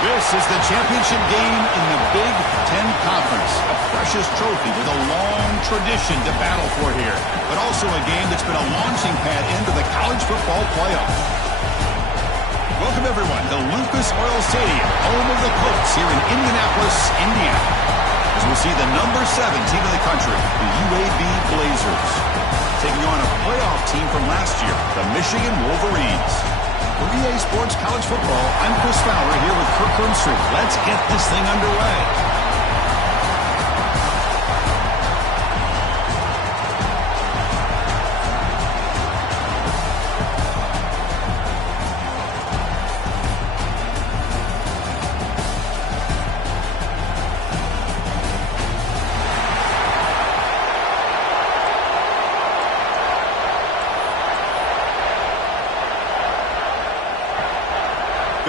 This is the championship game in the Big Ten Conference. A precious trophy with a long tradition to battle for here. But also a game that's been a launching pad into the college football playoff. Welcome, everyone, to Lucas Oil Stadium, home of the Colts here in Indianapolis, Indiana. As we'll see the number 7 team in the country, the UAB Blazers, taking on a playoff team from last year, the Michigan Wolverines. For EA Sports College Football, I'm Chris Fowler here with Kirk Herbstreit. Let's get this thing underway.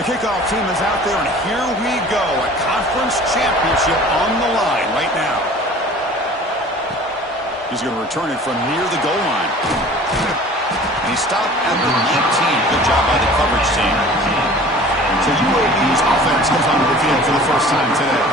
The kickoff team is out there, and here we go. A conference championship on the line right now. He's going to return it from near the goal line. And he stopped at the 19. Good job by the coverage team. So UAB's offense comes onto the field for the first time today.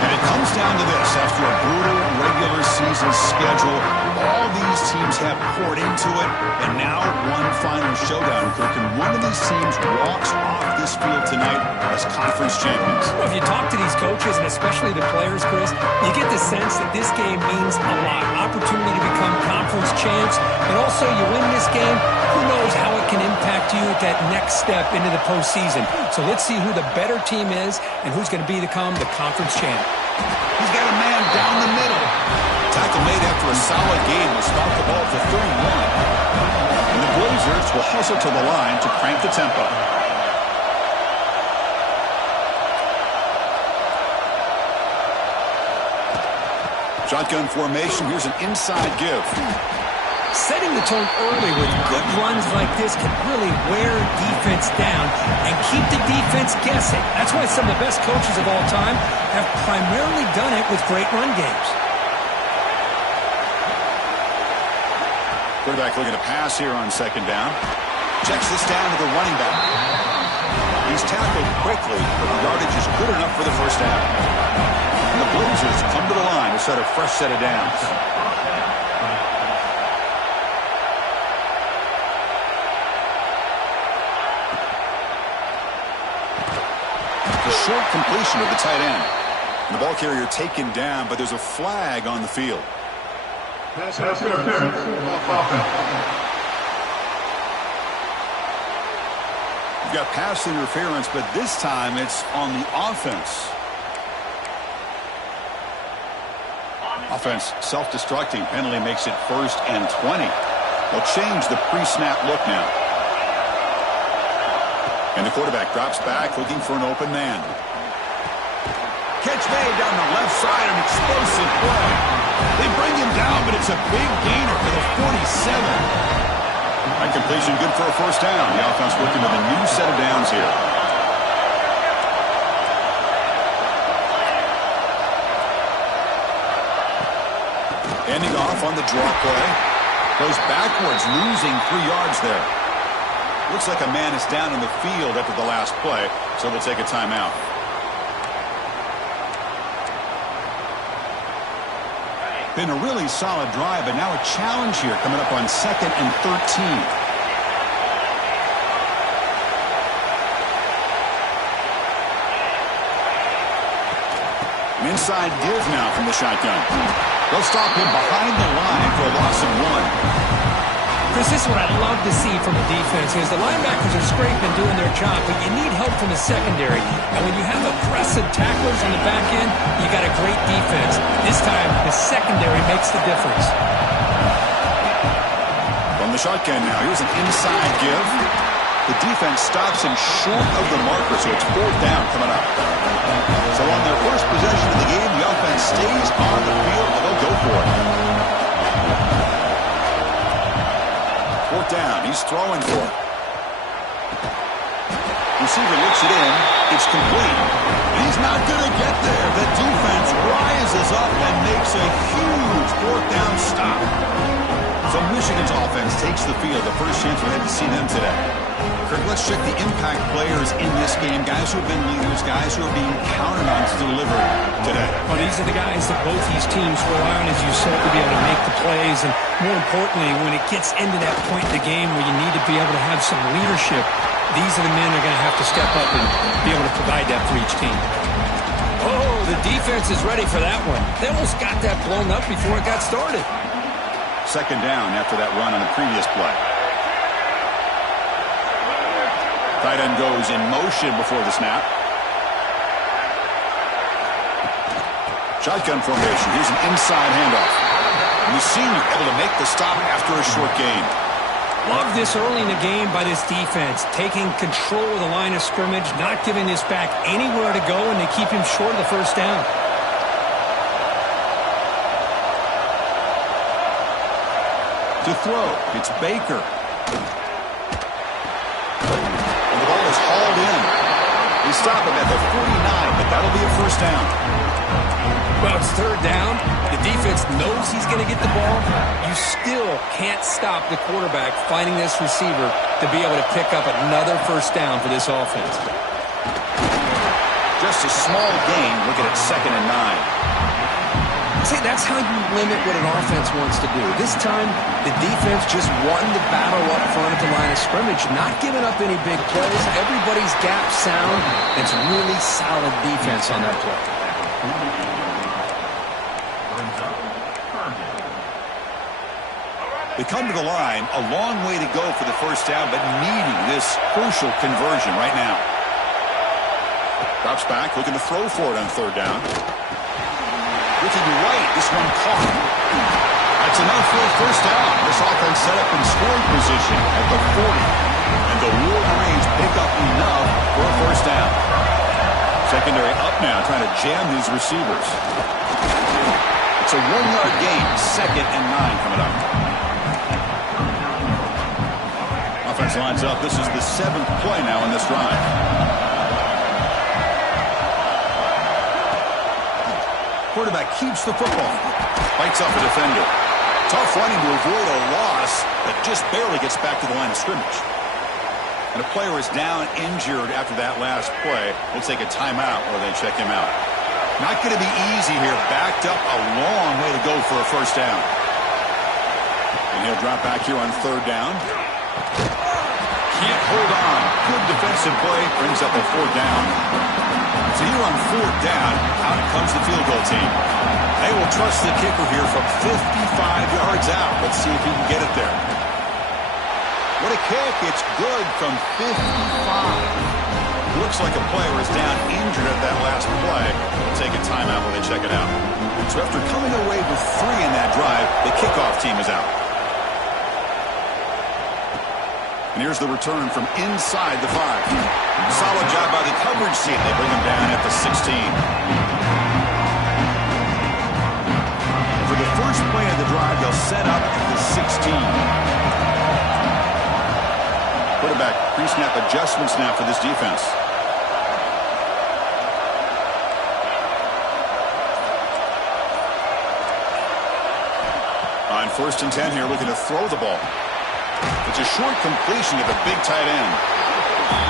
And it comes down to this. After a brutal regular season schedule, all these teams have poured into it, and now one final showdown, Kirk. And one of these teams walks off this field tonight as conference champions. Well, if you talk to these coaches, and especially the players, Chris, you get the sense that this game means a lot. Opportunity to become conference champs, and also you win this game, who knows how it can impact you at that next step into the postseason. So let's see who the better team is and who's going to become the conference champ. He's got a man down the middle. Tackle made after a solid game will start the ball for 31. And the Blazers will hustle to the line to crank the tempo. Shotgun formation. Here's an inside give. Setting the tone early with good runs like this can really wear defense down and keep the defense guessing. That's why some of the best coaches of all time have primarily done it with great run games. Quarterback looking to pass here on second down. Checks this down to the running back. He's tackled quickly, but the yardage is good enough for the first down. And the Blazers come to the line to set a fresh set of downs. The short completion of the tight end. And the ball carrier taken down, but there's a flag on the field. Pass interference off offense. You've got pass interference, but this time it's on the offense. Offense self-destructing. Penalty makes it 1st and 20. They'll change the pre-snap look now. And the quarterback drops back looking for an open man. Catch made down the left side, an explosive play. They bring him down, but it's a big gainer for the 47. That completion good for a 1st down. The offense working with a new set of downs here. Ending off on the draw play. Goes backwards, losing 3 yards there. Looks like a man is down in the field after the last play, so they'll take a timeout. Been a really solid drive, but now a challenge here coming up on 2nd and 13. An inside give now from the shotgun. They'll stop him behind the line for a loss of 1. Chris, this is what I love to see from the defense is the linebackers are scraping doing their job, but you need help from the secondary. And when you have aggressive tacklers on the back end, you got a great defense. This time, the secondary makes the difference. From the shotgun now, here's an inside give. The defense stops him short of the marker, so it's 4th down coming up. So on their first possession of the game, the offense stays on the field, and they'll go for it. 4th down. He's throwing for it. Receiver looks it in. It's complete. He's not going to get there. The defense rises up and makes a huge 4th down stop. So Michigan's offense takes the field. The first chance we had to see them today. Kirk, let's check the impact players in this game. Guys who have been leaders, guys who are being counted on to deliver today. Well, these are the guys that both these teams rely on, as you said, to be able to make the plays. And more importantly, when it gets into that point in the game where you need to be able to have some leadership, these are the men that are going to have to step up and be able to provide that for each team. Oh, the defense is ready for that one. They almost got that blown up before it got started. 2nd down after that run on the previous play. Tight end goes in motion before the snap. Shotgun formation. Here's an inside handoff. And the senior able to make the stop after a short gain. Love this early in the game by this defense, taking control of the line of scrimmage, not giving this back anywhere to go, and they keep him short of the 1st down. To throw, it's Baker. And the ball is hauled in. They stop him at the 49, but that'll be a 1st down. Well, it's 3rd down. The defense knows he's going to get the ball. You still can't stop the quarterback finding this receiver to be able to pick up another 1st down for this offense. Just a small gain. Looking at 2nd and 9. See, that's how you limit what an offense wants to do. This time, the defense just won the battle up front at the line of scrimmage, not giving up any big plays. Everybody's gap sound. It's really solid defense on that play. They come to the line, a long way to go for the 1st down, but needing this crucial conversion right now. Drops back, looking to throw for it on 3rd down. Looking right, this one caught. That's enough for a 1st down. This offense set up in scoring position at the 40. And the Wolverines pick up enough for a 1st down. Secondary up now, trying to jam these receivers. It's a 1-yard gain, 2nd and 9 coming up. Offense lines up. This is the 7th play now in this drive. Quarterback keeps the football. Bites off a defender. Tough running to avoid a loss, but just barely gets back to the line of scrimmage. And a player is down injured after that last play. We'll take a timeout or they check him out. Not going to be easy here. Backed up a long way to go for a 1st down. And he'll drop back here on 3rd down. Can't hold on. Good defensive play. Brings up a 4th down. So here on 4th down, out comes the field goal team. They will trust the kicker here from 55 yards out. Let's see if he can get it there. What a kick. It's good from 55. Looks like a player is down injured at that last play. We'll take a timeout while they check it out. So after coming away with 3 in that drive, the kickoff team is out. And here's the return from inside the 5. Solid job by the coverage team. They bring him down at the 16. And for the first play of the drive, they'll set up at the 16. Quarterback pre-snap adjustments now for this defense. On 1st and 10 here, looking to throw the ball. It's a short completion to the big tight end.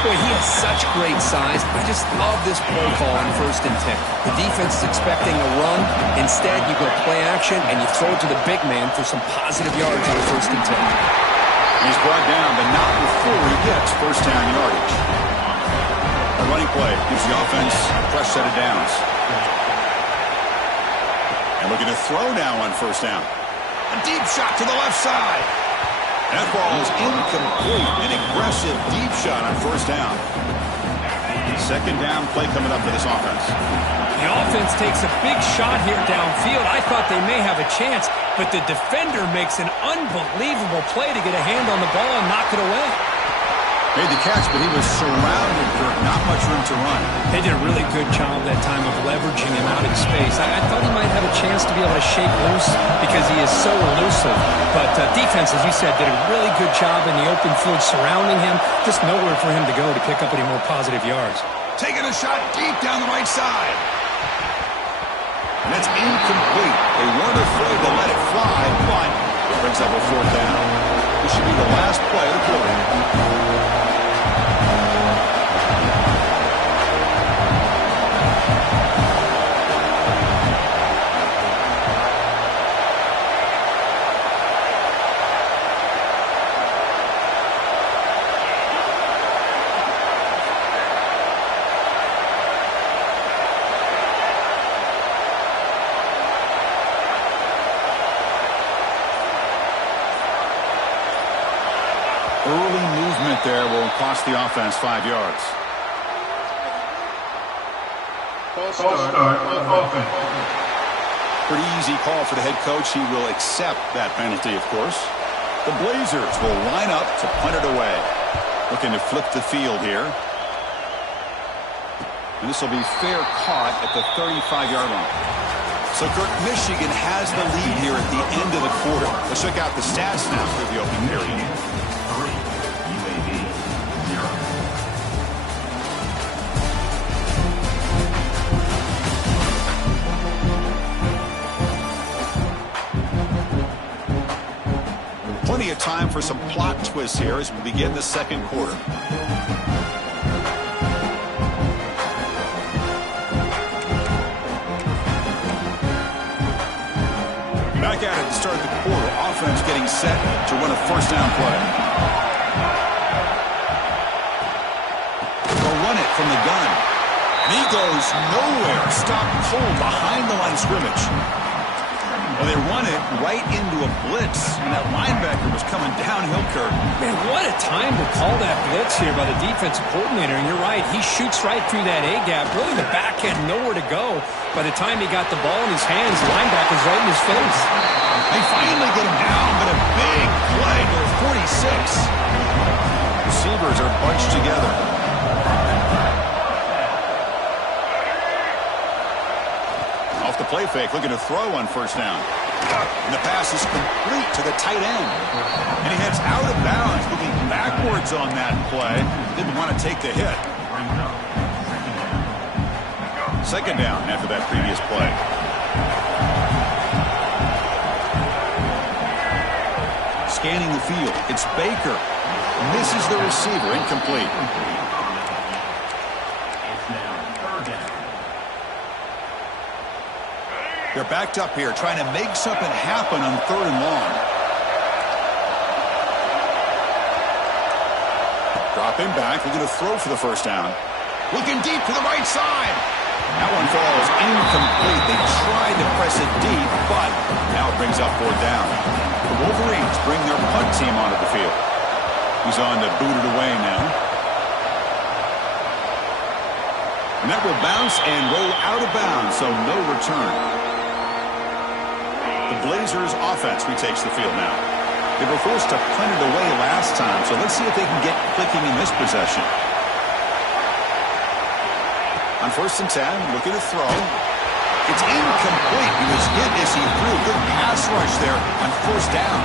Boy, he has such great size. I just love this play call on 1st and 10. The defense is expecting a run. Instead, you go play action, and you throw it to the big man for some positive yards on 1st and 10. He's brought down, but not before he gets first down yardage. A running play gives the offense a fresh set of downs. And looking to throw now on 1st down. A deep shot to the left side. That ball is incomplete. An aggressive deep shot on 1st down. 2nd down play coming up for this offense. The offense takes a big shot here downfield. I thought they may have a chance, but the defender makes an unbelievable play to get a hand on the ball and knock it away. Made the catch, but he was surrounded, Kirk. Not much room to run. They did a really good job that time of leveraging him out in space. I thought he might have a chance to be able to shake loose because he is so elusive. But defense, as you said, did a really good job in the open field surrounding him. Just nowhere for him to go to pick up any more positive yards. Taking a shot deep down the right side. And that's incomplete. They weren't afraid to let it fly, but it brings up a 4th down. This should be the last play of the quarter. Early movement there will cost the offense 5 yards. False start on offense. Pretty easy call for the head coach. He will accept that penalty, of course. The Blazers will line up to punt it away. Looking to flip the field here. And this will be fair caught at the 35-yard line. So, Kirk, Michigan has the lead here at the end of the quarter. Let's check out the stats now for the opening period. Plenty of time for some plot twists here as we begin the 2nd quarter. Back at it to start the quarter. Offense getting set to run a 1st down play. They'll run it from the gun. And he goes nowhere. Stopped cold behind the line of scrimmage. Well, they run it right into a blitz, and that linebacker was coming downhill, Kirk. Man, what a time to call that blitz here by the defensive coordinator. And you're right, he shoots right through that A-gap. Really, the back had nowhere to go. By the time he got the ball in his hands, the linebacker's right in his face. They finally get him down, but a big play to the 46. Receivers are bunched together. Off the play fake, looking to throw on 1st down. And the pass is complete to the tight end. And he heads out of bounds, looking backwards on that play. Didn't want to take the hit. 2nd down after that previous play. Scanning the field. It's Baker. Misses the receiver. Incomplete. They're backed up here, trying to make something happen on 3rd and long. Dropping back, looking to throw for the 1st down. Looking deep to the right side. That one falls incomplete. They tried to press it deep, but now it brings up 4th down. The Wolverines bring their punt team onto the field. He's on to boot it away now. And that will bounce and roll out of bounds, so no return. The Blazers offense retakes the field now. They were forced to punt it away last time, so let's see if they can get clicking in this possession. On 1st and 10, looking to throw. It's incomplete. He was hit as he threw. Good pass rush there on 1st down.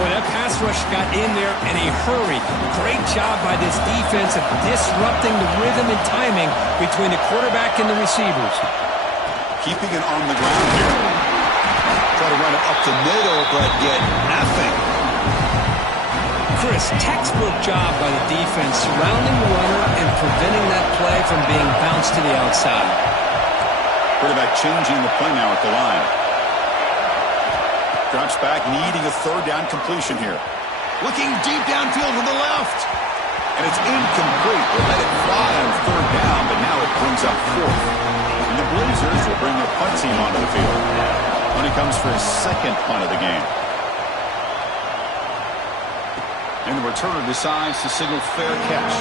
Boy, that pass rush got in there in a hurry. Great job by this defense of disrupting the rhythm and timing between the quarterback and the receivers. Keeping it on the ground here. Try to run it up the middle, but get nothing. Chris, textbook job by the defense surrounding the runner and preventing that play from being bounced to the outside. Quarterback changing the play now at the line. Drops back, needing a 3rd down completion here. Looking deep downfield to the left. And it's incomplete. They let it fly on 3rd down, but now it brings up 4th. And the Blazers will bring their punt team onto the field. When it comes for his 2nd punt of the game. And the returner decides to signal fair catch.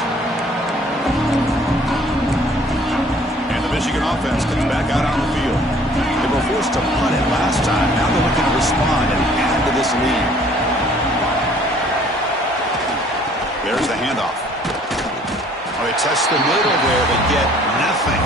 And the Michigan offense comes back out on the field. They were forced to punt it last time. Now they're looking to respond and add to this lead. There's the handoff. Oh, they test the middle there, but get nothing.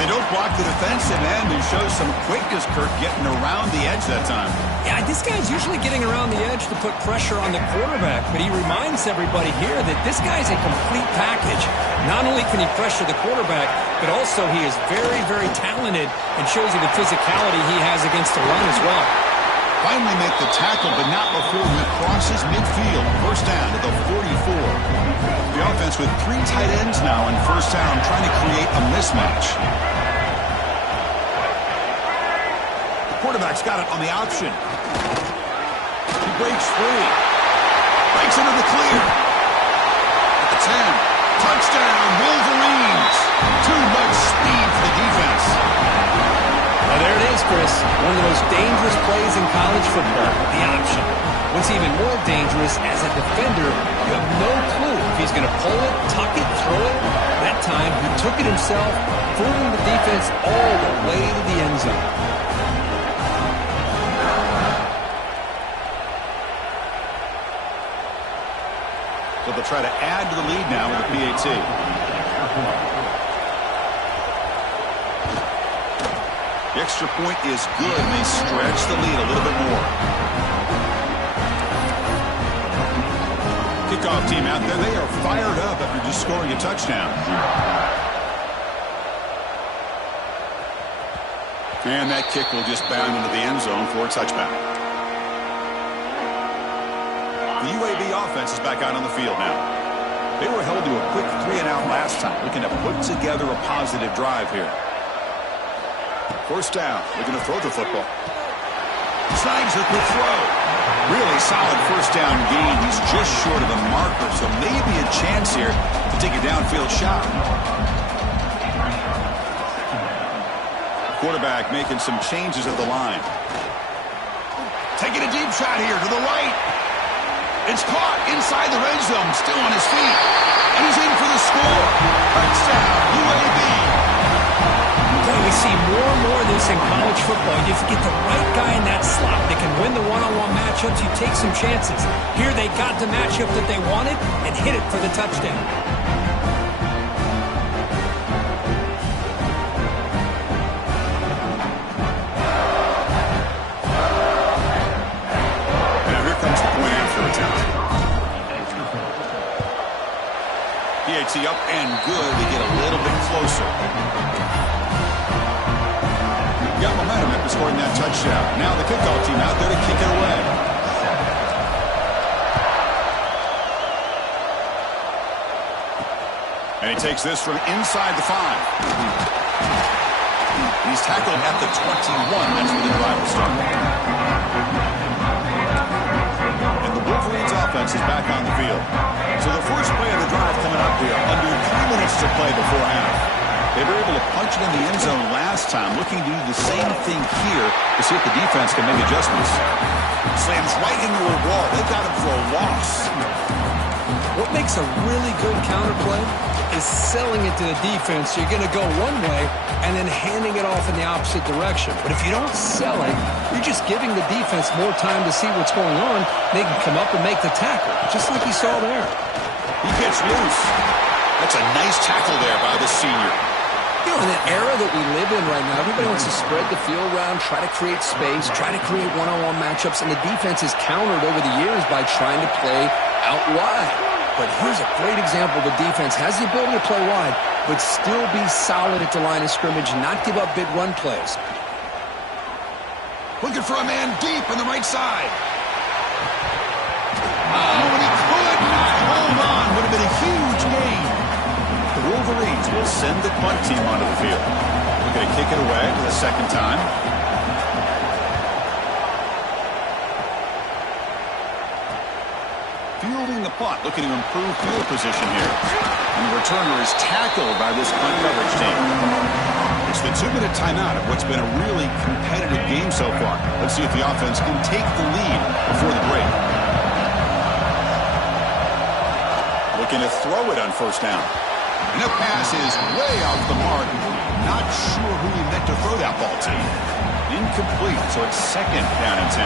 They don't block the defensive end and show some quickness, Kirk, getting around the edge that time. Yeah, this guy's usually getting around the edge to put pressure on the quarterback, but he reminds everybody here that this guy's a complete package. Not only can he pressure the quarterback, but also he is very, very talented and shows you the physicality he has against the run as well. Finally make the tackle, but not before he crosses midfield. 1st down to the 44. The offense with 3 tight ends now on 1st down, trying to create a mismatch. The quarterback's got it on the option. He breaks free. Breaks into the clear. At the 10. Touchdown, Wolverines. Too much speed for the defense. Well, there it is, Chris. One of the most dangerous plays in college football, the option. What's even more dangerous, as a defender, you have no clue if he's going to pull it, tuck it, throw it. That time, he took it himself, fooling the defense all the way to the end zone. So they'll try to add to the lead now with the PAT. The extra point is good, and they stretch the lead a little bit more. Kickoff team out there, they are fired up after just scoring a touchdown. And that kick will just bound into the end zone for a touchback. The UAB offense is back out on the field now. They were held to a quick 3-and-out last time, looking to put together a positive drive here. 1st down, looking to throw the football. Snags a quick throw. Really solid 1st down gain. He's just short of the marker, so maybe a chance here to take a downfield shot. Quarterback making some changes at the line. Taking a deep shot here to the right. It's caught inside the red zone, still on his feet. And he's in for the score. Touchdown, UAB. Boy, we see more and more of this in college football. You get the right guy in that slot that can win the one-on-one matchups. You take some chances. Here they got the matchup that they wanted and hit it for the touchdown. Now here comes the point after attempt. PAT up and good to get a little bit closer. Got momentum after scoring that touchdown. Now the kickoff team out there to kick it away. And he takes this from inside the 5. He's tackled at the 21. That's where the drive will start. And the Wolverines offense is back on the field. So the first play of the drive coming up here. Under 3 minutes to play before half. They were able to punch it in the end zone last time, looking to do the same thing here to see if the defense can make adjustments. Slams right into a wall. They've got him for a loss. What makes a really good counter play is selling it to the defense. You're going to go one way and then handing it off in the opposite direction. But if you don't sell it, you're just giving the defense more time to see what's going on. They can come up and make the tackle, just like you saw there. He gets loose. That's a nice tackle there by the senior. You know, in the era that we live in right now, everybody wants to spread the field around, try to create space, try to create one-on-one matchups, and the defense has countered over the years by trying to play out wide. But here's a great example. The defense has the ability to play wide, but still be solid at the line of scrimmage, not give up big run plays. Looking for a man deep on the right side. Oh, and he could not hold on. Would have been a huge gain. The Wolverines will send the punt team onto the field. We're going to kick it away for the second time. Fielding the punt, looking to improve field position here. And the returner is tackled by this punt coverage team. It's the 2-minute timeout of what's been a really competitive game so far. Let's see if the offense can take the lead before the break. Looking to throw it on first down. And the pass is way off the mark. Not sure who he meant to throw that ball to. Incomplete, so it's second down and 10.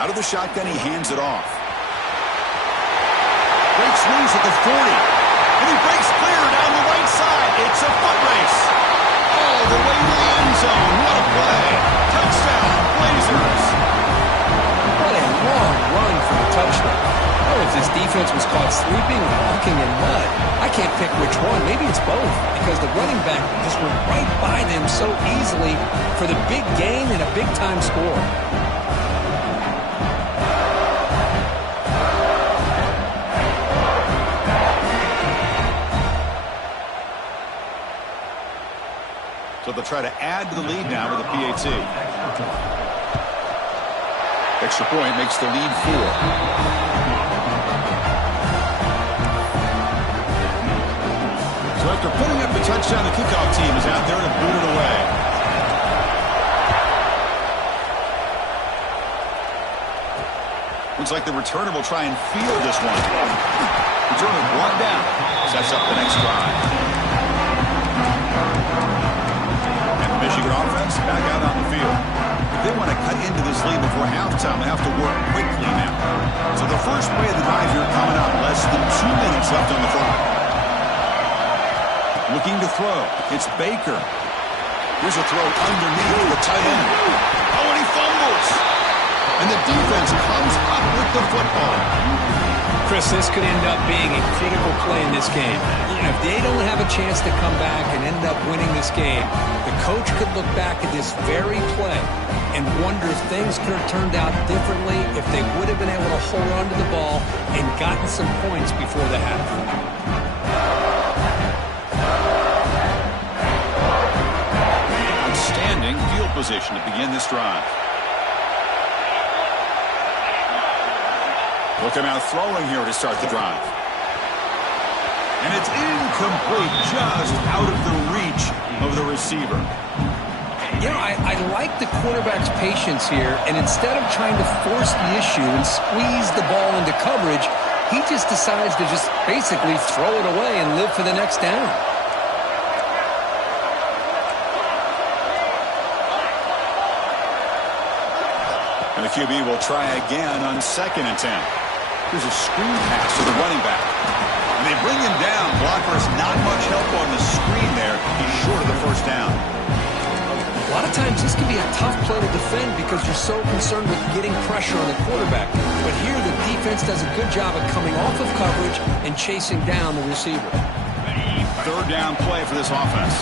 Out of the shotgun, he hands it off. Breaks loose at the 40. And he breaks clear down the right side. It's a foot race. All the way to the end zone. What a play. Touchdown, Blazers. What a long run for the touchdown. I don't know if this defense was caught sleeping or walking in mud. I can't pick which one. Maybe it's both, because the running back just went right by them so easily for the big gain and a big-time score. So they'll try to add to the lead now with a PAT. Extra point makes the lead 4. So after putting up the touchdown, the kickoff team is out there to boot it away. Looks like the returner will try and field this one. Returner brought down. Sets up the next drive. Michigan offense back out on the field. If they want to cut into this lead before halftime, they have to work quickly now. So the first play of the drive here coming up. Less than 2 minutes left on the clock. Looking to throw. It's Baker. Here's a throw underneath the tight end. Oh, and he fumbles. And the defense comes up with the football. Chris, this could end up being a critical play in this game. If they don't have a chance to come back and end up winning this game, the coach could look back at this very play and wonder if things could have turned out differently, if they would have been able to hold on to the ball and gotten some points before the half. Outstanding field position to begin this drive. Look him out throwing here to start the drive. And it's incomplete, just out of the reach of the receiver. You know, I like the quarterback's patience here, and instead of trying to force the issue and squeeze the ball into coverage, he just decides to just basically throw it away and live for the next down. And the QB will try again on 2nd and 10. Here's a screen pass to the running back. And they bring him down. Blockers not much help on the screen there. He's short of the first down. A lot of times this can be a tough play to defend because you're so concerned with getting pressure on the quarterback. But here the defense does a good job of coming off of coverage and chasing down the receiver. 3rd down play for this offense.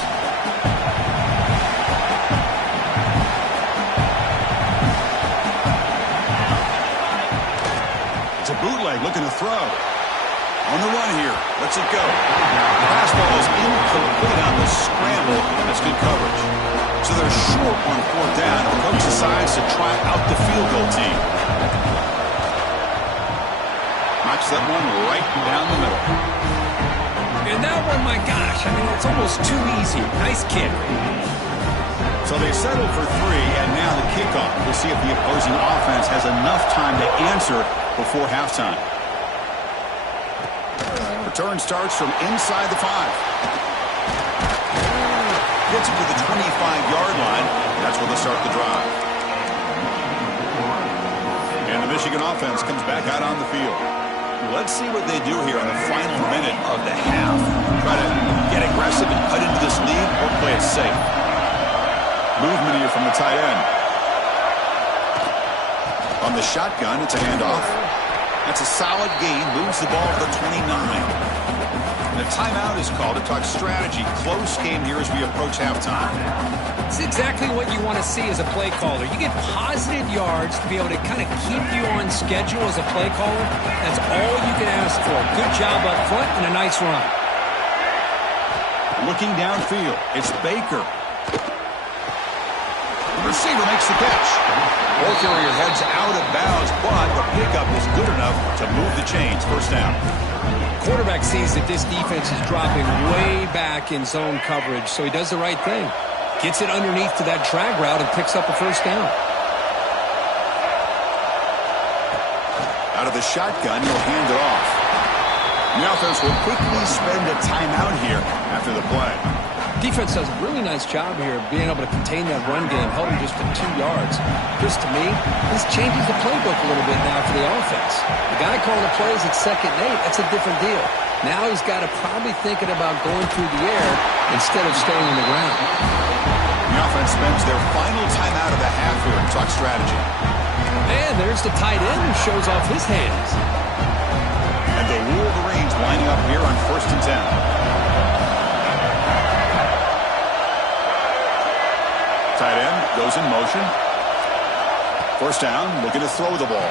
It's a bootleg looking to throw. On the run here. Lets it go. The pass ball is incomplete on the scramble. That's good coverage. So they're short on 4th down. The coach decides to try out the field goal team. Knocks that one right down the middle. And that one, my gosh, I mean, it's almost too easy. Nice kick. So they settle for 3, and now the kickoff. We'll see if the opposing offense has enough time to answer before halftime. Return starts from inside the 5. Gets it to the 25-yard line. That's where they'll start the drive. And the Michigan offense comes back out on the field. Let's see what they do here in the final minute of the half. Try to get aggressive and cut into this lead or play it safe. Movement here from the tight end. On the shotgun, it's a handoff. That's a solid gain. Moves the ball to the 29. And a timeout is called to talk strategy. Close game here as we approach halftime. It's exactly what you want to see as a play caller. You get positive yards to be able to kind of keep you on schedule as a play caller. That's all you can ask for. Good job up front and a nice run. Looking downfield, it's Baker. The receiver makes the catch. Ball carrier heads out of bounds, but the pickup is good enough to move the chains. First down. Quarterback sees that this defense is dropping way back in zone coverage, so he does the right thing. Gets it underneath to that drag route and picks up a first down. Out of the shotgun, he'll hand it off. The offense will quickly spend a timeout here after the play. Defense does a really nice job here of being able to contain that run game, held him just to 2 yards. Just to me, this changes the playbook a little bit now for the offense. The guy calling the plays at 2nd and 8, that's a different deal. Now he's got to probably thinking about going through the air instead of staying on the ground. The offense spends their final timeout of the half here in talk strategy. And there's the tight end who shows off his hands. And the Wolverines lining up here on 1st and 10. Tight end goes in motion. First down, looking to throw the ball.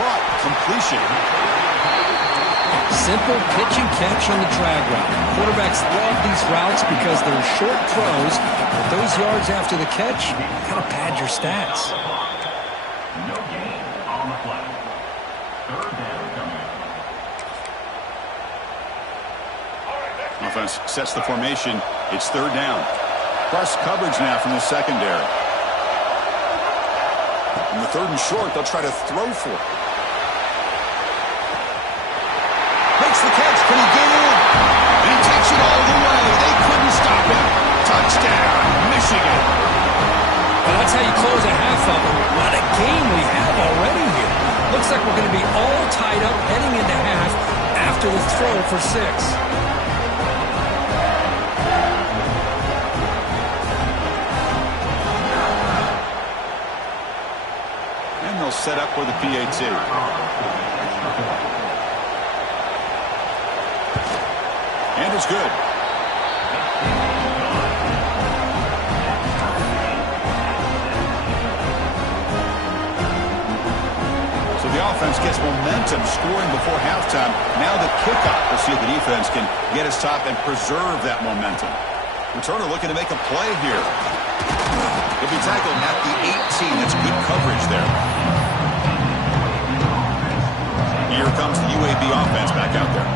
Caught, completion. Simple pitch and catch on the drag route. Quarterbacks love these routes because they're short throws, but those yards after the catch, you gotta pad your stats. No gain on the play. 3rd down coming. Offense sets the formation. It's 3rd down. Press coverage now from the secondary. In the 3rd and short, they'll try to throw for it. Makes the catch. Can he get in? And he takes it all the way. They couldn't stop him. Touchdown, Michigan. Well, that's how you close a half up. What a game we have already here. Looks like we're going to be all tied up heading into half after the throw for 6. Set up for the PAT. And it's good. So the offense gets momentum scoring before halftime. Now the kickoff. We'll see if the defense can get his top and preserve that momentum. Returner looking to make a play here. He'll be tackled at the 18. That's good coverage there. Here comes the UAB offense back out there.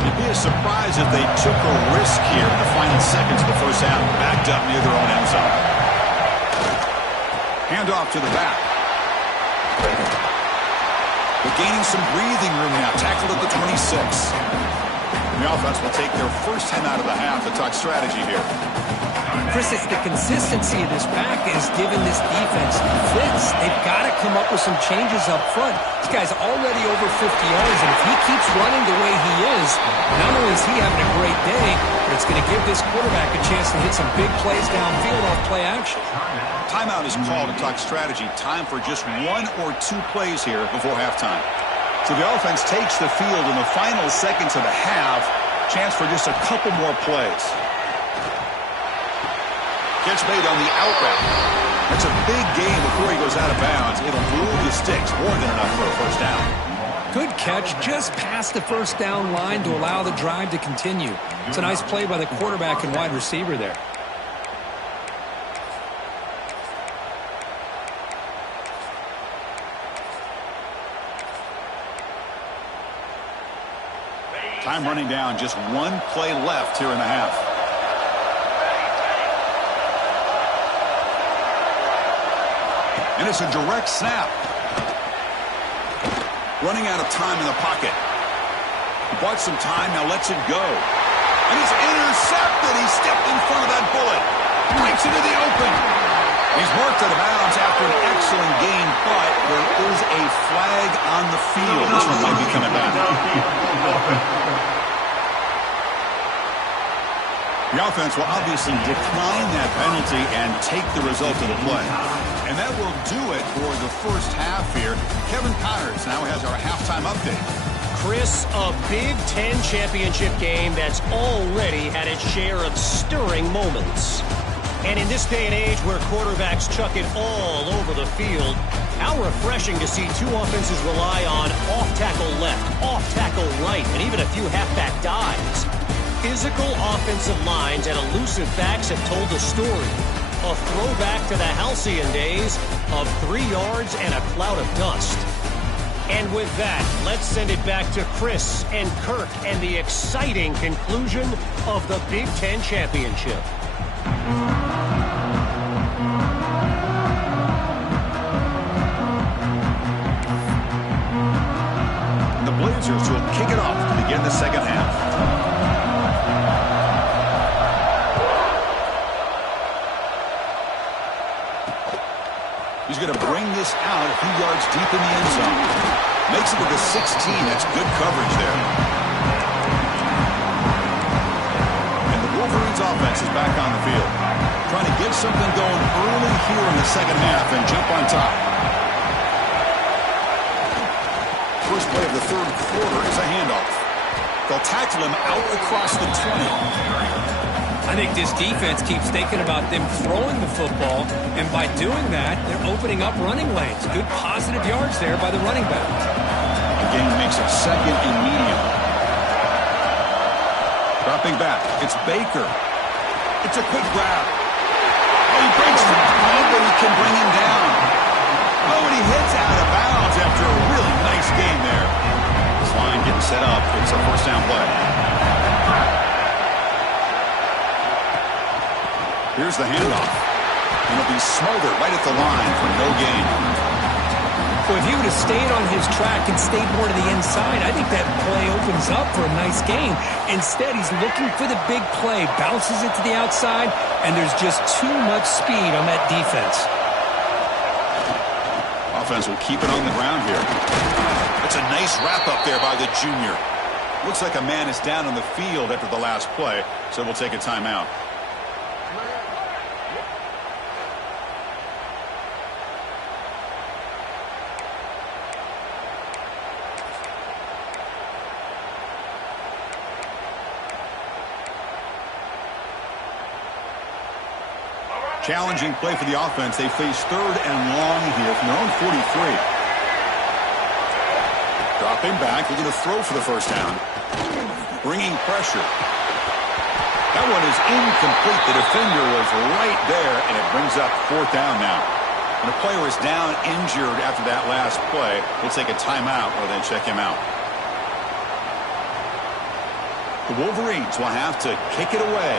It'd be a surprise if they took a risk here in the final seconds of the first half, backed up near their own end zone. Handoff to the back. But gaining some breathing room now, tackled at the 26. The offense will take their first 10 out of the half to talk strategy here. Chris, it's the consistency of this pack is giving this defense fits. They've got to come up with some changes up front. This guy's already over 50 yards, and if he keeps running the way he is, not only is he having a great day, but it's going to give this quarterback a chance to hit some big plays downfield off play action. Timeout is called to talk strategy. Time for just 1 or 2 plays here before halftime. So the offense takes the field in the final seconds of the half. Chance for just a couple more plays. Catch made on the out route. That's a big gain before he goes out of bounds. It'll move the sticks. More than enough for a first down. Good catch just past the first down line to allow the drive to continue. It's a nice play by the quarterback and wide receiver there. Time running down. Just 1 play left here in the half. And it's a direct snap. Running out of time in the pocket. He bought some time, now lets it go. And it's intercepted. He stepped in front of that bullet. Breaks into the open. He's marked out of bounds after an excellent game, but there is a flag on the field. This one might be coming back. The offense will obviously decline that penalty and take the result of the play. And that will do it for the first half here. Kevin Connors now has our halftime update. Chris, a Big Ten championship game that's already had its share of stirring moments. And in this day and age where quarterbacks chuck it all over the field, how refreshing to see two offenses rely on off-tackle left, off-tackle right, and even a few halfback dives. Physical offensive lines and elusive backs have told the story. A throwback to the halcyon days of 3 yards and a cloud of dust. And with that, let's send it back to Chris and Kirk and the exciting conclusion of the Big Ten Championship. The Blazers will kick it off to begin the second half. He's going to bring this out a few yards deep in the end zone. Makes it to the 16. That's good coverage there. And the Wolverines offense is back on the field. Trying to get something going early here in the second half and jump on top. First play of the third quarter is a handoff. They'll tackle him out across the 20. I think this defense keeps thinking about them throwing the football, and by doing that, they're opening up running lanes. Good positive yards there by the running back. Again, makes it second and medium. Dropping back, it's Baker. It's a quick grab. Oh, he breaks the speed, but he can bring him down. Oh, and he hits out of bounds after a really nice game there. This line getting set up. It's a first down play. Here's the handoff. And it'll be smothered right at the line for no gain. Well, if he would have stayed on his track and stayed more to the inside, I think that play opens up for a nice game. Instead, he's looking for the big play, bounces it to the outside, and there's just too much speed on that defense. Offense will keep it on the ground here. It's a nice wrap-up there by the junior. Looks like a man is down on the field after the last play, so we'll take a timeout. Challenging play for the offense. They face third and long here from their own 43. Dropping back, looking to throw for the first down. Bringing pressure. That one is incomplete. The defender was right there, and it brings up fourth down now. When a player is down injured after that last play, we'll take a timeout or then check him out. The Wolverines will have to kick it away.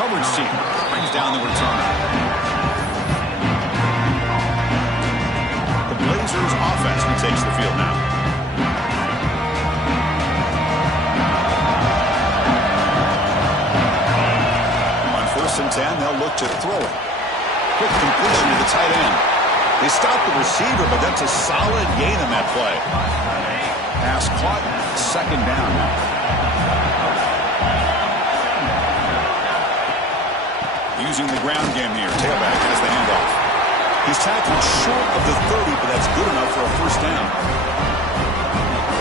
Coverage team brings down the returner. The Blazers offense who takes the field now. On 1st and 10, they'll look to throw it. Quick completion to the tight end. They stop the receiver, but that's a solid gain on that play. Pass caught, second down now. Using the ground game here. Tailback has the handoff. He's tackled short of the 30, but that's good enough for a first down.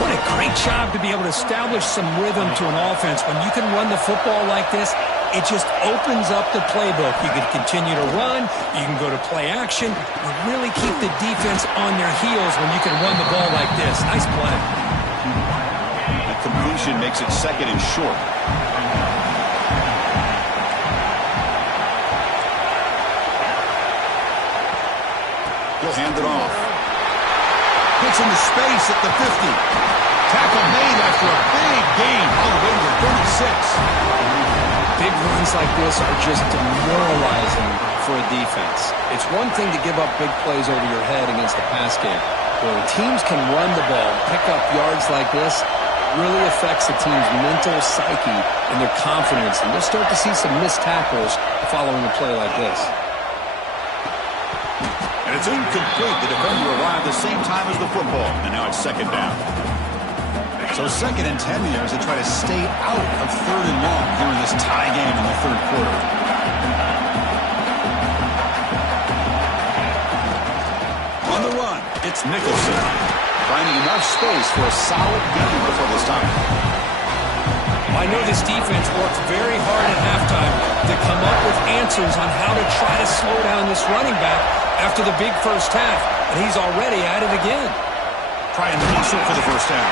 What a great job to be able to establish some rhythm to an offense. When you can run the football like this, it just opens up the playbook. You can continue to run. You can go to play action. You really keep the defense on their heels when you can run the ball like this. Nice play. That completion makes it second and short. He'll hand it off. Gets into space at the 50. Tackle made for a big gain all the way to 36. Big runs like this are just demoralizing for a defense. It's one thing to give up big plays over your head against the pass game. But when teams can run the ball, pick up yards like this, it really affects the team's mental psyche and their confidence. And you'll start to see some missed tackles following a play like this. And it's incomplete. The defender arrived the same time as the football. And now it's second down. So 2nd and 10 here as they try to stay out of 3rd and long here in this tie game in the 3rd quarter. On the run, it's Nicholson. Finding enough space for a solid gain before the stop. I know this defense worked very hard at halftime to come up with answers on how to try to slow down this running back after the big first half, and he's already at it again. Try and muscle for the first down.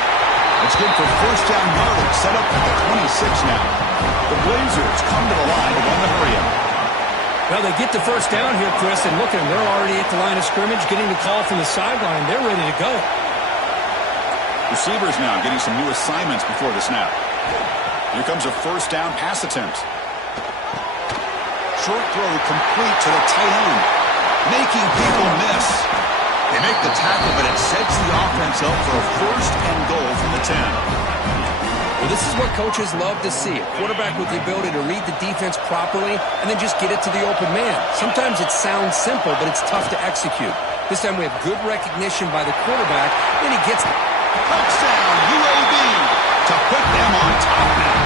It's good for first down yardage, set up at the 26 now. The Blazers come to the line to run the hurry-up. Well, they get the first down here, Chris, and look at them. They're already at the line of scrimmage, getting the call from the sideline. They're ready to go. Receivers now getting some new assignments before the snap. Here comes a first down pass attempt. Short throw complete to the tight end, making people miss. They make the tackle, but it sets the offense up for a first and goal from the 10. Well, this is what coaches love to see. A quarterback with the ability to read the defense properly and then just get it to the open man. Sometimes it sounds simple, but it's tough to execute. This time we have good recognition by the quarterback, and he gets touchdown, UAB, to put them on top now.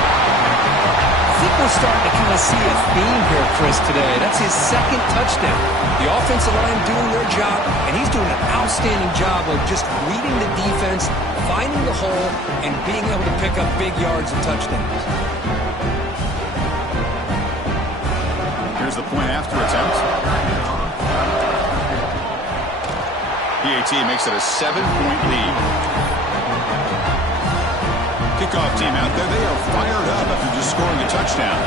I think we're starting to kind of see a theme here, Chris, today. That's his 2nd touchdown. The offensive line doing their job, and he's doing an outstanding job of just reading the defense, finding the hole, and being able to pick up big yards and touchdowns. Here's the point after attempt. PAT makes it a 7-point lead. Kickoff team out there, they are fired up after just scoring a touchdown.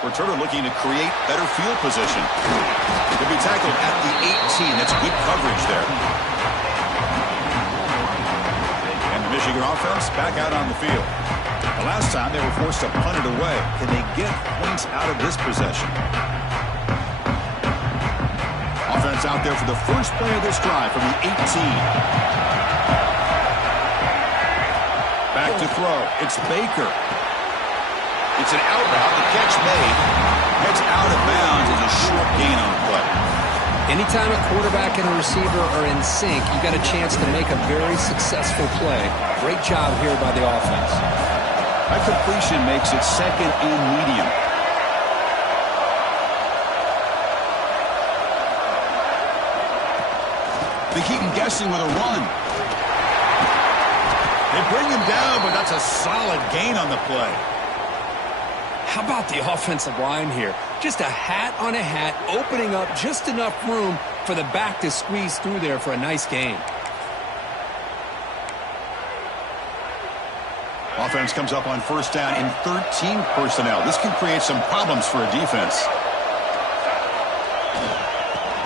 Returner looking to create better field position. He'll be tackled at the 18. That's good coverage there. And the Michigan offense back out on the field. The last time they were forced to punt it away. Can they get points out of this possession? Offense out there for the first play of this drive from the 18. Back to throw. It's Baker. It's an out route. The catch made. Heads out of bounds as a short gain on the play. Anytime a quarterback and a receiver are in sync, you got a chance to make a very successful play. Great job here by the offense. That completion makes it 2nd and medium. They keep him guessing with a run. They bring him down, but that's a solid gain on the play. How about the offensive line here? Just a hat on a hat, opening up just enough room for the back to squeeze through there for a nice gain. Offense comes up on first down in 13 personnel. This can create some problems for a defense.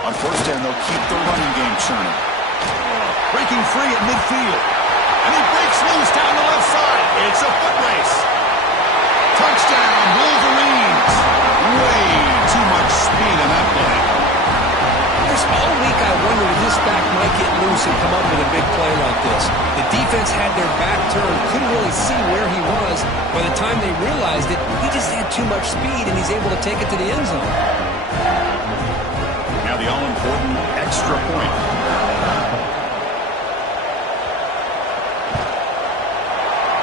On first down, they'll keep the running game churning. Breaking free at midfield. And he breaks loose down the left side. It's a foot race. Touchdown, Wolverines. Way too much speed in that play. Chris, all week I wondered if this back might get loose and come up with a big play like this. The defense had their back turned, couldn't really see where he was. By the time they realized it, he just had too much speed, and he's able to take it to the end zone. Now the all-important extra point.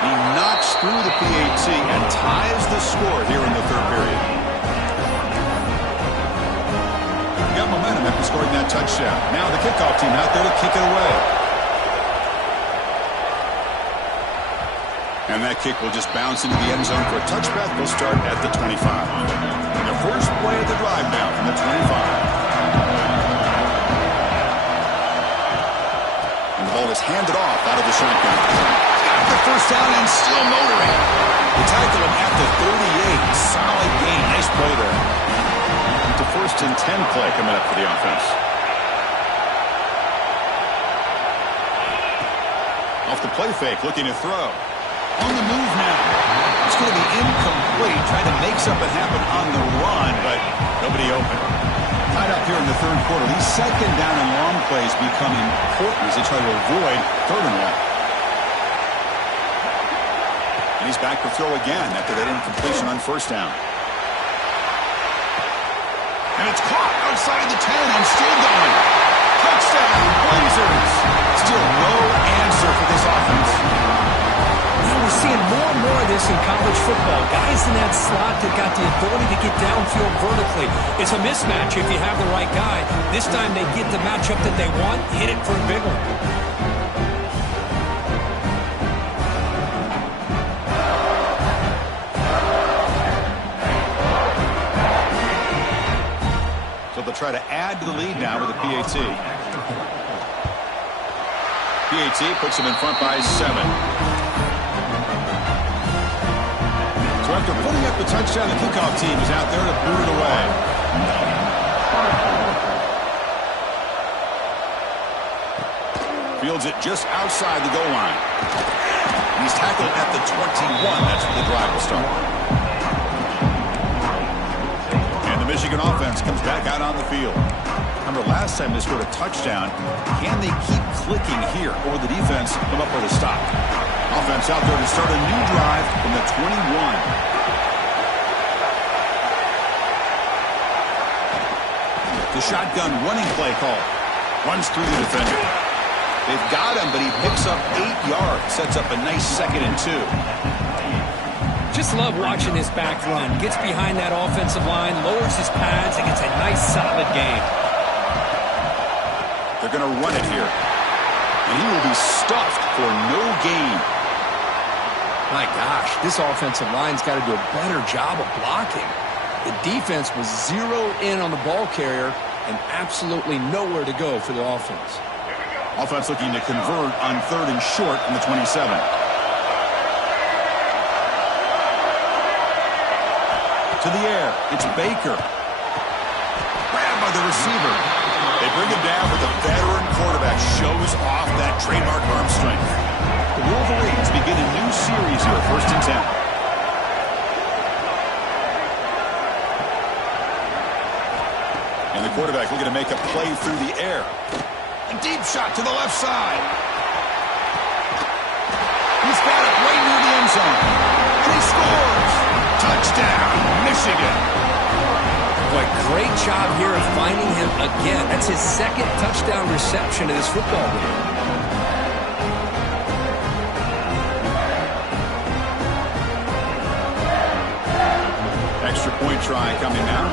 He knocks through the PAT and ties the score here in the 3rd period. Got momentum after scoring that touchdown. Now the kickoff team out there to kick it away. And that kick will just bounce into the end zone for a touchback. They'll start at the 25. The first play of the drive now from the 25. And the ball is handed off out of the shotgun. Got the first down and still motoring. They tackle him at the 38. Solid gain. Nice play there. The 1st and 10 play coming up for the offense. Off the play fake, looking to throw. On the move now. It's going to be incomplete. Trying to make something happen on the run, but nobody open. Tied up here in the third quarter. These second down and long plays become important as they try to avoid third and long. And he's back for throw again after that incompletion on first down. And it's caught outside the 10 and still going. Touchdown, Blazers. Still no answer for this offense. We're seeing more and more of this in college football. Guys in that slot that got the ability to get downfield vertically. It's a mismatch if you have the right guy. This time they get the matchup that they want, hit it for a big one. So they'll try to add to the lead now with a PAT. PAT puts them in front by 7. So after putting up the touchdown, the kickoff team is out there to boot it away. Fields it just outside the goal line. He's tackled at the 21. That's where the drive will start. And the Michigan offense comes back out on the field. Remember, last time they scored a touchdown. Can they keep clicking here, or will the defense come up with a stop? Offense out there to start a new drive from the 21. The shotgun running play call. Runs through the defender. They've got him, but he picks up 8 yards. Sets up a nice 2nd and 2. Just love watching this back run. Gets behind that offensive line, lowers his pads, and gets a nice solid gain. They're going to run it here. And he will be stuffed for no gain. My gosh, this offensive line's got to do a better job of blocking. The defense was zeroed in on the ball carrier and absolutely nowhere to go for the offense. Offense looking to convert on 3rd and short from the 27. To the air, it's Baker. Grabbed by the receiver. They bring him down, but the veteran quarterback shows off that trademark arm strength. The Wolverines begin a new series here, 1st and 10. And the quarterback looking to make a play through the air. A deep shot to the left side. He's got it right near the end zone. And he scores. Touchdown, Michigan. Boy, great job here of finding him again. That's his 2nd touchdown reception of this football game. Extra point try coming now.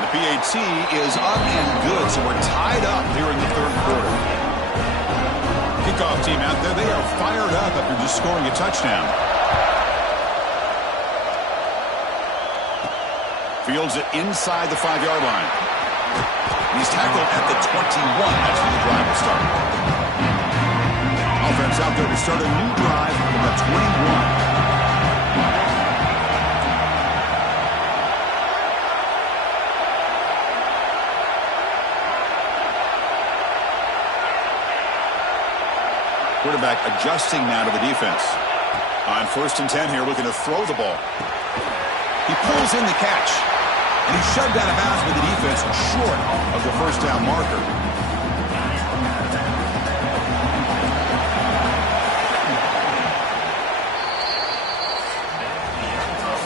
The PAT is up and good, so we're tied up here in the 3rd quarter. Kickoff team out there, they are fired up after just scoring a touchdown. Fields it inside the 5-yard line. He's tackled at the 21. That's where the drive will start. Offense out there to start a new drive from the 21. Quarterback adjusting now to the defense. On 1st and 10 here, looking to throw the ball. He pulls in the catch. And he's shoved out of bounds with the defense short of the 1st down marker.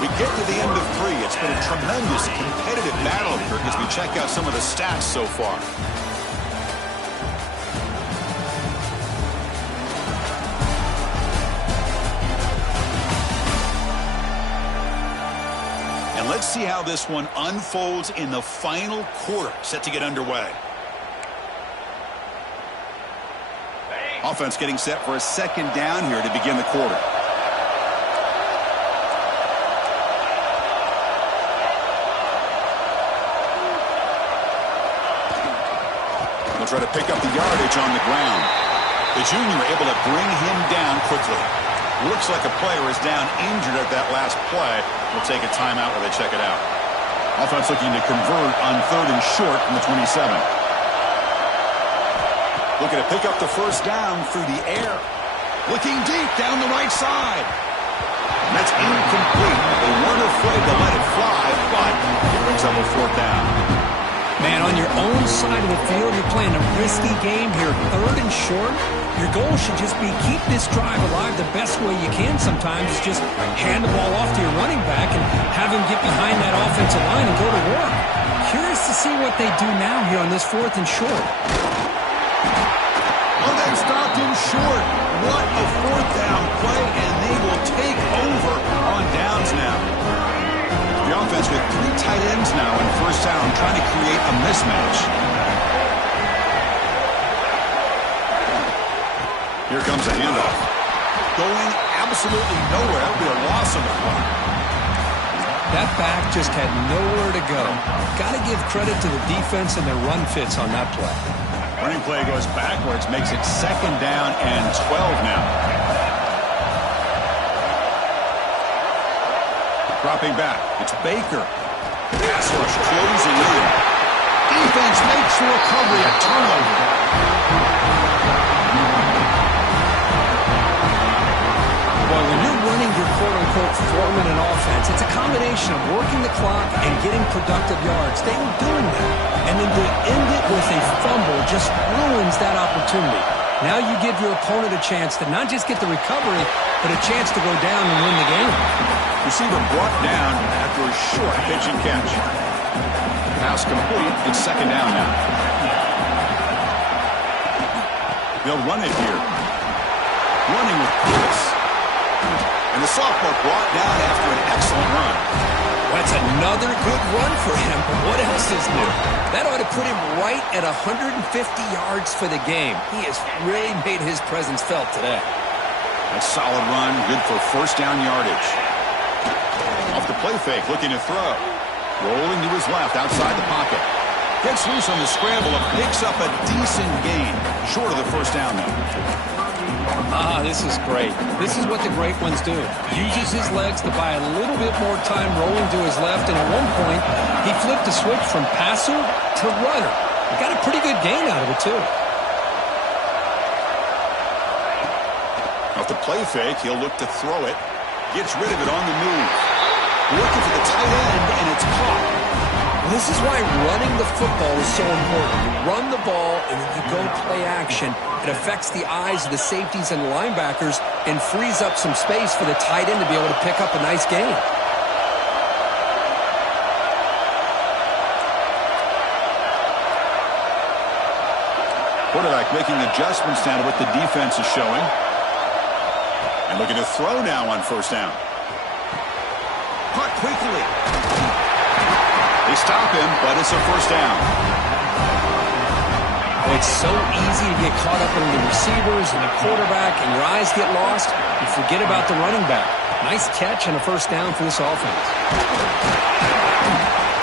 We get to the end of 3. It's been a tremendous competitive battle here as we check out some of the stats so far. Let's see how this one unfolds in the final quarter, set to get underway. Offense getting set for a 2nd down here to begin the quarter. They'll try to pick up the yardage on the ground. The junior able to bring him down quickly. Looks like a player is down injured at that last play. We'll take a timeout while they check it out. Offense looking to convert on 3rd and short from the 27. Looking to pick up the first down through the air. Looking deep down the right side. And that's incomplete. They weren't afraid to let it fly, but it brings up a 4th down. Man, on your own side of the field, you're playing a risky game here, 3rd and short. Your goal should just be keep this drive alive the best way you can sometimes is just hand the ball off to your running back and have him get behind that offensive line and go to work. Curious to see what they do now here on this 4th and short. Oh, they stopped him short. What a 4th down play, and they will take over on downs now. The offense with 3 tight ends now in 1st down, trying to create a mismatch. Here comes a handoff. Going absolutely nowhere. That would be a loss of the play. That back just had nowhere to go. Got to give credit to the defense and their run fits on that play. Running play goes backwards, makes it 2nd down and 12 now. Dropping back, it's Baker. Pass rush closing in. Defense makes the recovery, a turnover. Well, when you're running your quote-unquote four-minute offense, it's a combination of working the clock and getting productive yards. They were doing that. And then to end it with a fumble just ruins that opportunity. Now you give your opponent a chance to not just get the recovery, but a chance to go down and win the game. Receiver brought down after a short pitch and catch. Pass complete. It's 2nd down now. They'll run it here. Running with pace. And the sophomore brought down after an excellent run. That's another good run for him, but what else is new? That ought to put him right at 150 yards for the game. He has really made his presence felt today. A solid run, good for 1st down yardage. Off the play fake, looking to throw. Rolling to his left, outside the pocket. Gets loose on the scramble and picks up a decent gain. Short of the 1st down, though. This is great. This is what the great ones do. Uses his legs to buy a little bit more time rolling to his left, and at one point, he flipped the switch from passer to runner. He got a pretty good gain out of it, too. Off the play fake, he'll look to throw it. Gets rid of it on the move. Looking for the tight end, and it's caught. This is why running the football is so important. You run the ball, and then you go play action. It affects the eyes of the safeties and linebackers and frees up some space for the tight end to be able to pick up a nice gain. Quarterback making adjustments now to what the defense is showing. And looking to throw now on 1st down. Caught quickly. They stop him, but it's a 1st down. It's so easy to get caught up in the receivers and the quarterback, and your eyes get lost. You forget about the running back. Nice catch and a 1st down for this offense.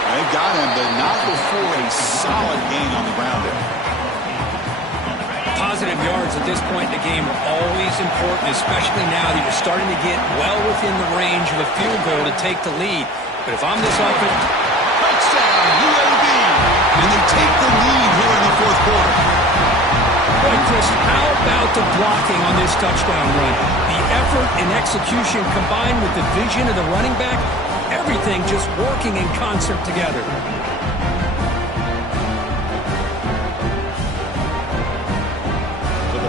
They got him, but not before a solid gain on the ground there. Positive yards at this point in the game are always important, especially now that you're starting to get well within the range of a field goal to take the lead. But if I'm this offense... Touchdown, UAB! And they take the lead here in the 4th quarter. Boy, Chris, how about the blocking on this touchdown run? The effort and execution combined with the vision of the running back, everything just working in concert together.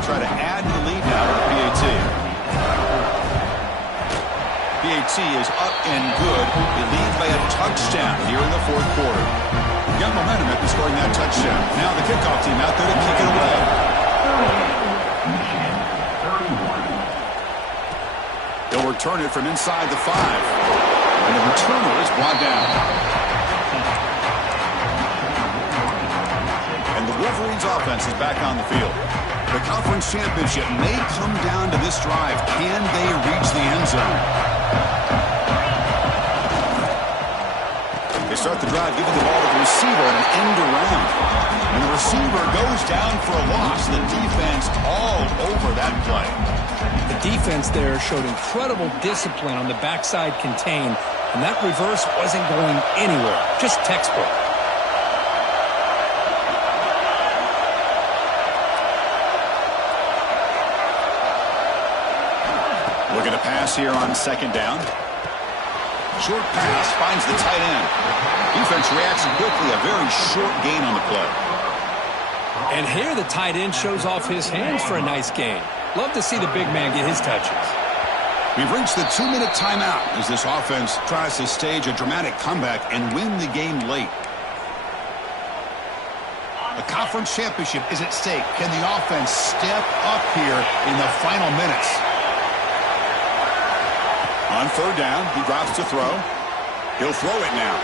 Try to add to the lead now with PAT. PAT is up and good. It leads by a touchdown here in the 4th quarter. Got momentum after scoring that touchdown. Now the kickoff team out there to kick it away. They'll return it from inside the 5. And the returner is brought down. And the Wolverines offense is back on the field. The conference championship may come down to this drive. Can they reach the end zone? They start the drive giving the ball to the receiver and an end around. And the receiver goes down for a loss. The defense all over that play. The defense there showed incredible discipline on the backside contain. And that reverse wasn't going anywhere. Just textbook. Looking to pass here on second down. Short pass finds the tight end. Defense reacts quickly. A very short gain on the play. And here the tight end shows off his hands for a nice gain. Love to see the big man get his touches. We've reached the 2-minute timeout as this offense tries to stage a dramatic comeback and win the game late. The conference championship is at stake. Can the offense step up here in the final minutes? On third down, he drops to throw. He'll throw it now.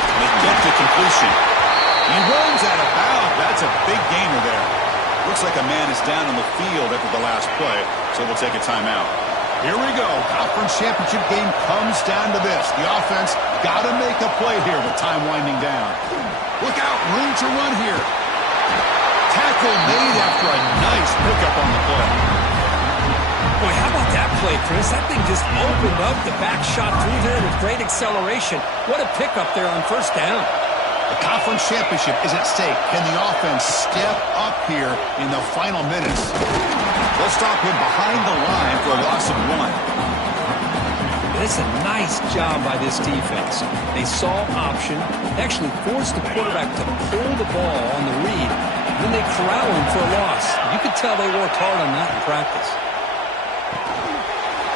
They get to completion. He runs out of bounds. That's a big gainer there. Looks like a man is down on the field after the last play, so we'll take a timeout. Here we go. Conference championship game comes down to this. The offense got to make a play here with time winding down. Look out. Room to run here. Tackle made after a nice pickup on the play. Boy, how about that play, Chris? That thing just opened up. The back shot through there with great acceleration. What a pickup there on first down. The conference championship is at stake. Can the offense step up here in the final minutes? They'll stop him behind the line for a loss of 1. It's a nice job by this defense. They saw option, actually forced the quarterback to pull the ball on the read, and then they corral him for a loss. You could tell they worked hard on that in practice.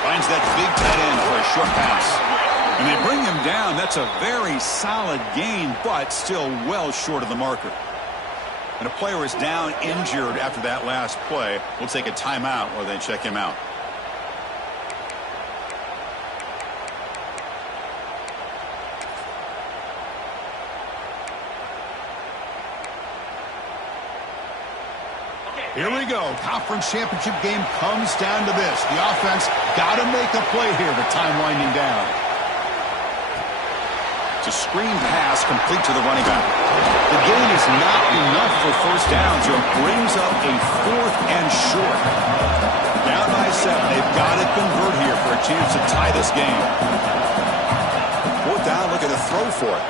Finds that big tight end for a short pass. And they bring him down. That's a very solid gain, but still well short of the marker. And a player is down injured after that last play. We'll take a timeout while they check him out. Here we go. Conference championship game comes down to this. The offense got to make a play here with time winding down. It's a screen pass complete to the running back. The gain is not enough for first down, so it brings up a 4th and short. Down by 7. They've got to convert here for a chance to tie this game. 4th down, looking to throw for it.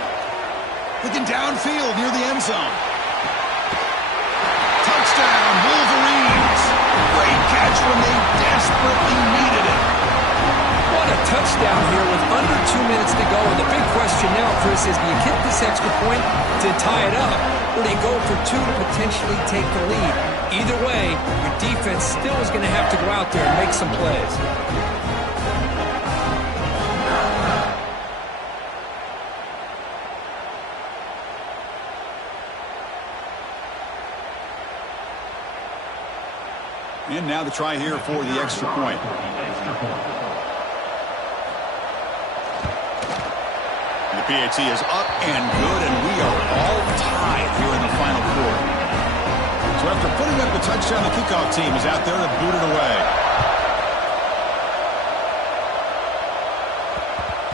Looking downfield near the end zone. Touchdown, Wolverines. Great catch when they desperately needed it. What a touchdown here with under 2 minutes to go. And the big question now, Chris, is do you get this extra point to tie it up, or they go for 2 to potentially take the lead? Either way, your defense still is going to have to go out there and make some plays. And now the try here for the extra point. And the PAT is up and good, and we are all tied here in the final quarter. So after putting up the touchdown, the kickoff team is out there to boot it away.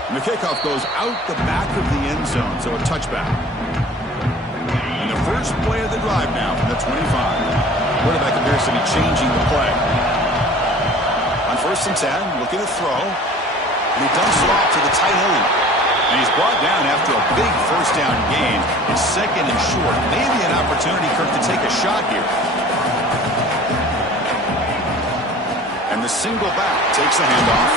And the kickoff goes out the back of the end zone, so a touchback. And the first play of the drive now from the 25. Quarterback appears to be changing the play. On 1st and 10, looking to throw. And he dumps it off to the tight end. And he's brought down after a big first down gain. It's 2nd and short. Maybe an opportunity, Kirk, to take a shot here. And the single back takes the handoff.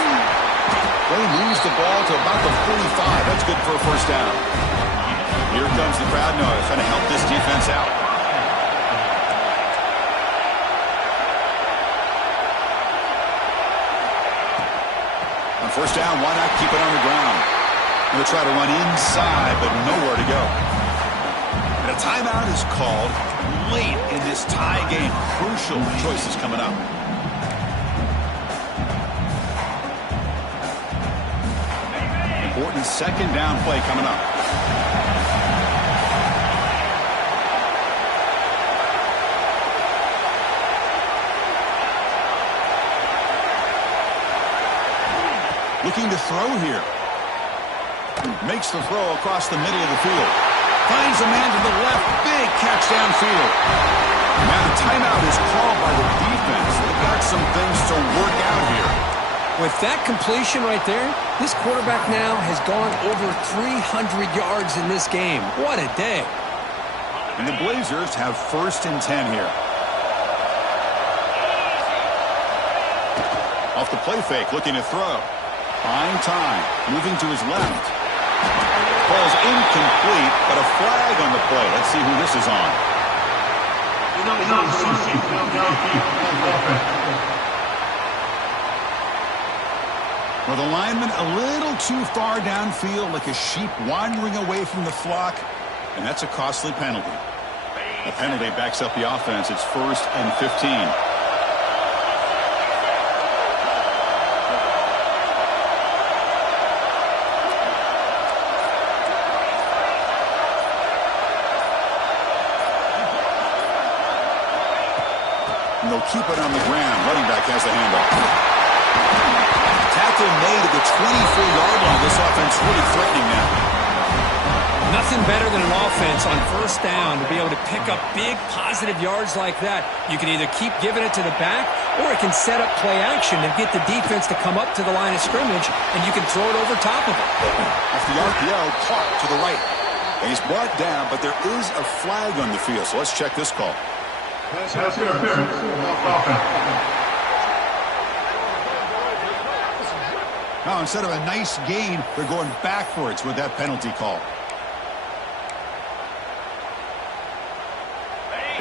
Well, he moves the ball to about the 45. That's good for a first down. Here comes the crowd noise, trying to help this defense out. On first down, why not keep it on the ground? They'll try to run inside, but nowhere to go. And a timeout is called late in this tie game. Crucial choices coming up. Important 2nd down play coming up. Looking to throw here. Makes the throw across the middle of the field. Finds a man to the left. Big catch downfield. Now the timeout is called by the defense. They've got some things to work out here. With that completion right there, this quarterback now has gone over 300 yards in this game. What a day. And the Blazers have 1st and 10 here. Off the play fake, looking to throw. Buying time, moving to his left. Falls incomplete, but a flag on the play. Let's see who this is on. Well, the lineman a little too far downfield, like a sheep wandering away from the flock, and that's a costly penalty. The penalty backs up the offense. It's 1st and 15. And they'll keep it on the ground. Running back has the handoff. Tackle made at the 24-yard line. This offense really threatening now. Nothing better than an offense on 1st down to be able to pick up big positive yards like that. You can either keep giving it to the back, or it can set up play action and get the defense to come up to the line of scrimmage, and you can throw it over top of it. Off the RPO, caught to the right. And he's brought down, but there is a flag on the field, so let's check this call. Now, instead of a nice gain, they're going backwards with that penalty call.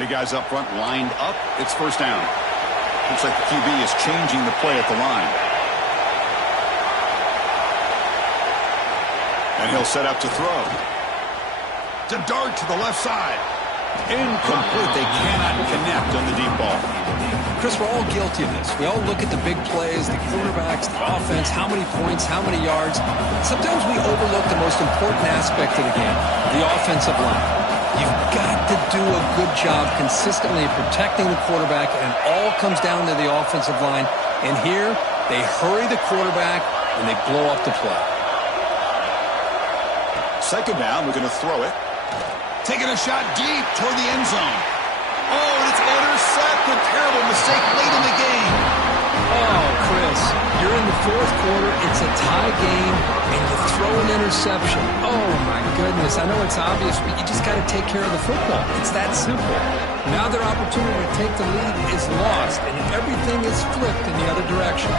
Big guys up front lined up. It's 1st down. Looks like the QB is changing the play at the line. And he'll set up to throw. To dart to the left side. Incomplete. They cannot connect on the deep ball. Chris, we're all guilty of this. We all look at the big plays, the quarterbacks, the offense, how many points, how many yards. Sometimes we overlook the most important aspect of the game, the offensive line. You've got to do a good job consistently protecting the quarterback, and it all comes down to the offensive line. And here, they hurry the quarterback, and they blow up the play. 2nd down, we're going to throw it. Taking a shot deep toward the end zone. Oh, and it's intercepted. Terrible mistake late in the game. Oh, Chris, you're in the 4th quarter. It's a tie game, and you throw an interception. Oh, my goodness. I know it's obvious, but you just got to take care of the football. It's that simple. Now their opportunity to take the lead is lost, and everything is flipped in the other direction.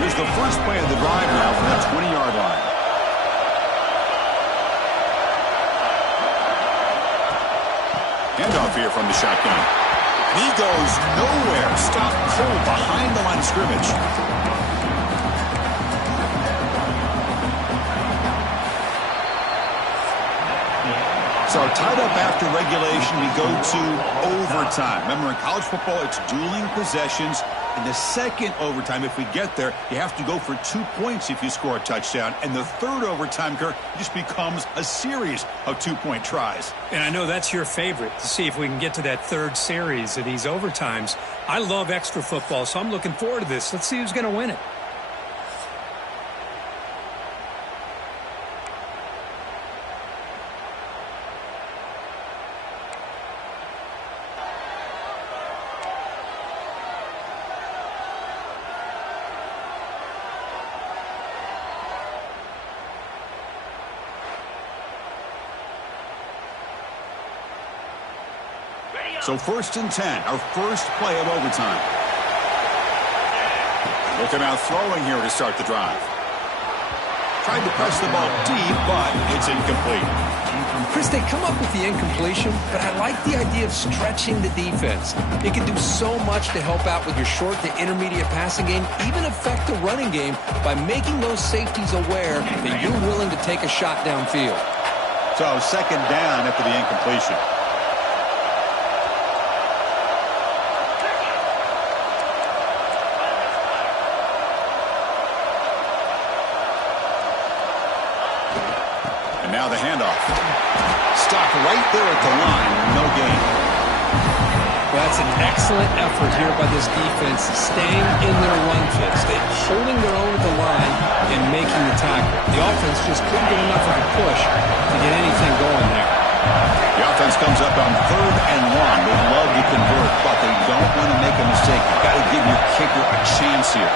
Here's the first play of the drive now from that 20-yard line. Handoff here from the shotgun. He goes nowhere. Stopped cold behind the line of scrimmage. So tied up after regulation, we go to overtime. Remember, in college football, it's dueling possessions. In the 2nd overtime, if we get there, you have to go for 2 points if you score a touchdown. And the 3rd overtime, Kirk, just becomes a series of 2-point tries. And I know that's your favorite, to see if we can get to that 3rd series of these overtimes. I love extra football, so I'm looking forward to this. Let's see who's going to win it. So 1st and 10, our first play of overtime. Looking out throwing here to start the drive. Tried to press the ball deep, but it's incomplete. Chris, they come up with the incompletion, but I like the idea of stretching the defense. It can do so much to help out with your short to intermediate passing game, even affect the running game by making those safeties aware that you're willing to take a shot downfield. So 2nd down after the incompletion. Now the handoff. Stop right there at the line. No gain. Well, that's an excellent effort here by this defense, staying in their run fits. They're holding their own at the line and making the tackle. The offense just couldn't get enough of a push to get anything going there. The offense comes up on 3rd and 1. They'd love to convert, but they don't want to make a mistake. You've got to give your kicker a chance here.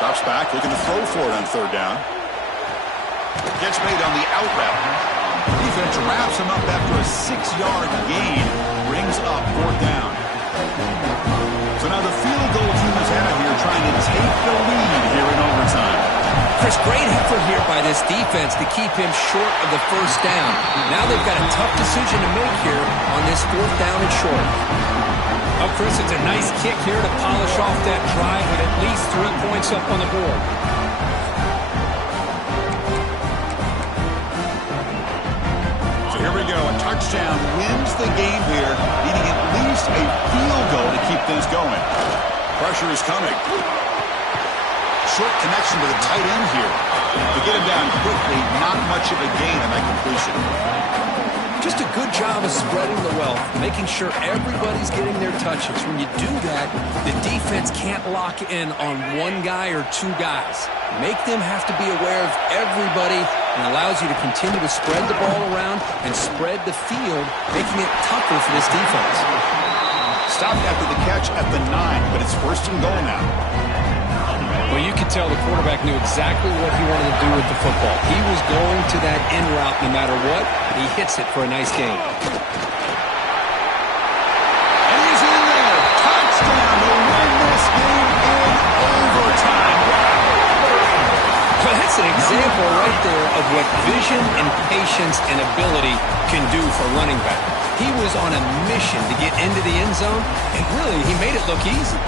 Drops back, looking to throw for it on 3rd down. Gets made on the out route. Defense wraps him up after a 6-yard gain. Brings up 4th down. So now the field goal team is out here trying to take the lead here in overtime. Chris, great effort here by this defense to keep him short of the 1st down. Now they've got a tough decision to make here on this 4th down and short. Oh, Chris, it's a nice kick here to polish off that drive with at least 3 points up on the board. So here we go. A touchdown wins the game here, needing at least a field goal to keep things going. Pressure is coming. Short connection to the tight end here. To get him down quickly, not much of a gain on that completion. Just a good job of spreading the wealth, making sure everybody's getting their touches. When you do that, the defense can't lock in on 1 guy or 2 guys. Make them have to be aware of everybody and allows you to continue to spread the ball around and spread the field, making it tougher for this defense. Stopped after the catch at the 9, but it's 1st and goal now. Well, you could tell the quarterback knew exactly what he wanted to do with the football. He was going to that in route no matter what. He hits it for a nice gain. And he's in there. Touchdown to win this game in overtime. Well, that's an example right there of what vision and patience and ability can do for running back. He was on a mission to get into the end zone, and really, he made it look easy.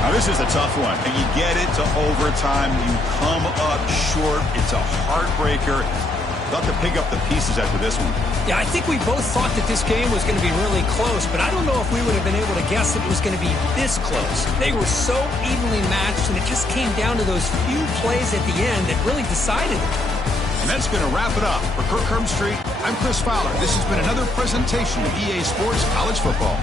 Now, this is a tough one. And you get it to overtime. You come up short. It's a heartbreaker. Thought to pick up the pieces after this one. Yeah, I think we both thought that this game was going to be really close, but I don't know if we would have been able to guess that it was going to be this close. They were so evenly matched, and it just came down to those few plays at the end that really decided it. And that's going to wrap it up. For Kirk Street, I'm Chris Fowler. This has been another presentation of EA Sports College Football.